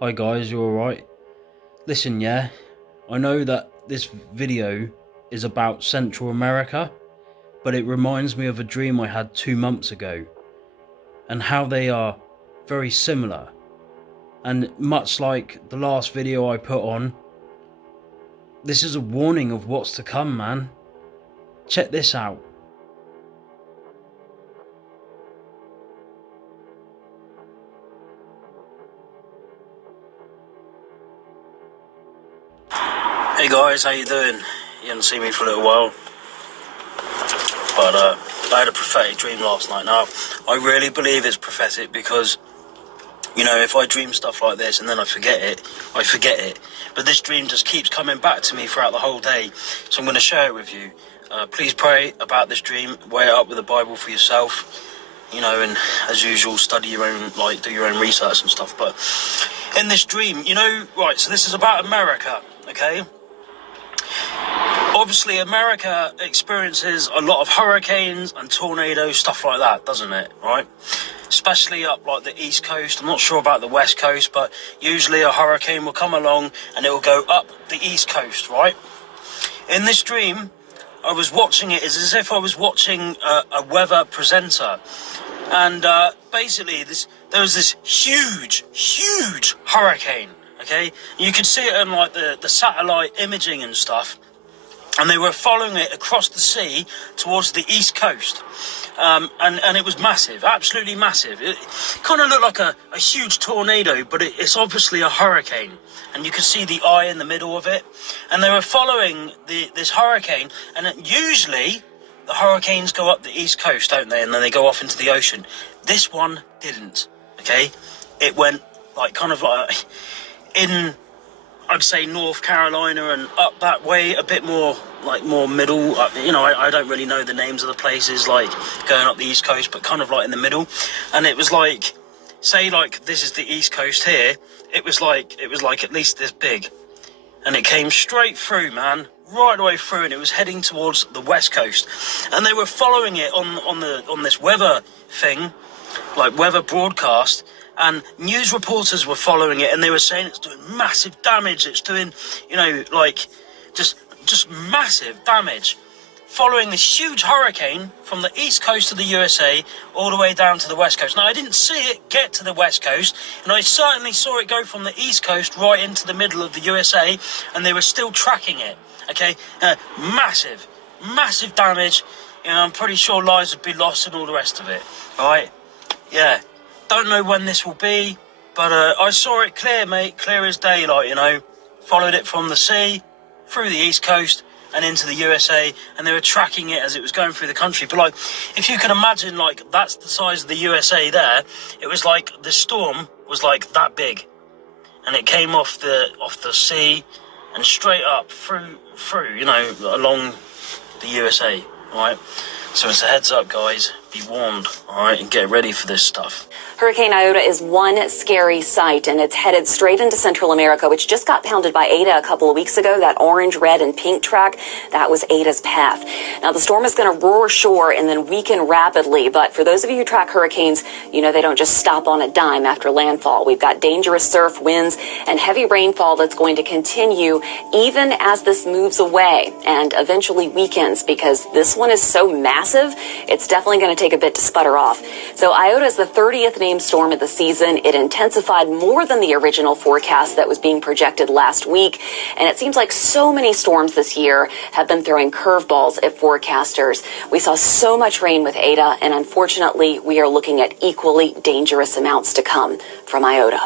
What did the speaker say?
Hi guys, you alright? Listen, yeah, I know that this video is about Central America, but it reminds me of a dream I had 2 months ago, and how they are very similar. And much like the last video I put on, this is a warning of what's to come, man. Check this out. Hey guys, how you doing? You haven't seen me for a little while, but I had a prophetic dream last night. Now, I really believe it's prophetic because, you know, if I dream stuff like this and then I forget it, I forget it. But this dream just keeps coming back to me throughout the whole day, so I'm going to share it with you. Please pray about this dream, weigh it up with the Bible for yourself, you know, and as usual, study your own, do your own research and stuff. But in this dream, you know, right, so this is about America, okay? Obviously, America experiences a lot of hurricanes and tornadoes, stuff like that, doesn't it, right? Especially up, like, the East Coast. I'm not sure about the West Coast, but usually a hurricane will come along and it will go up the East Coast, right? In this dream, I was watching it as if I was watching a weather presenter. And basically, there was this huge hurricane, okay? You could see it in, like, the satellite imaging and stuff. And they were following it across the sea towards the East Coast. And it was massive, absolutely massive. It kind of looked like a huge tornado, but it's obviously a hurricane. And you can see the eye in the middle of it. And they were following this hurricane. And usually, the hurricanes go up the East Coast, don't they? And then they go off into the ocean. This one didn't, okay? It went, kind of in, I'd say, North Carolina and up that way, a bit more, more middle. You know, I don't really know the names of the places, going up the East Coast, but kind of in the middle. And it was say, this is the East Coast here. It was at least this big. And it came straight through, man, right away through, and it was heading towards the West Coast. And they were following it on this weather thing, weather broadcast. And news reporters were following it, and they were saying it's doing massive damage. It's doing, you know, just massive damage. Following this huge hurricane from the East Coast of the USA all the way down to the West Coast. Now, I didn't see it get to the West Coast, and I certainly saw it go from the East Coast right into the middle of the USA, and they were still tracking it, okay? Massive damage. You know, I'm pretty sure lives would be lost and all the rest of it, all right? Yeah. Don't know when this will be, but I saw it clear, mate, clear as daylight, you know. Followed it from the sea, through the East Coast, and into the USA, and they were tracking it as it was going through the country. But, if you can imagine, that's the size of the USA there, it was the storm was, that big. And it came off the sea and straight up through, you know, along the USA, all right? So it's a heads up, guys. Be warned, all right, and get ready for this stuff. Hurricane Iota is one scary sight, and it's headed straight into Central America, which just got pounded by Eta a couple of weeks ago. That orange, red, and pink track, that was Eta's path. Now, the storm is going to roar ashore and then weaken rapidly, but for those of you who track hurricanes, you know they don't just stop on a dime after landfall. We've got dangerous surf, winds, and heavy rainfall that's going to continue even as this moves away and eventually weakens, because this one is so massive, it's definitely going to take a bit to sputter off. So Iota is the 30th named storm of the season. It intensified more than the original forecast that was being projected last week. And it seems like so many storms this year have been throwing curveballs at forecasters. We saw so much rain with Eta, and unfortunately, we are looking at equally dangerous amounts to come from Iota.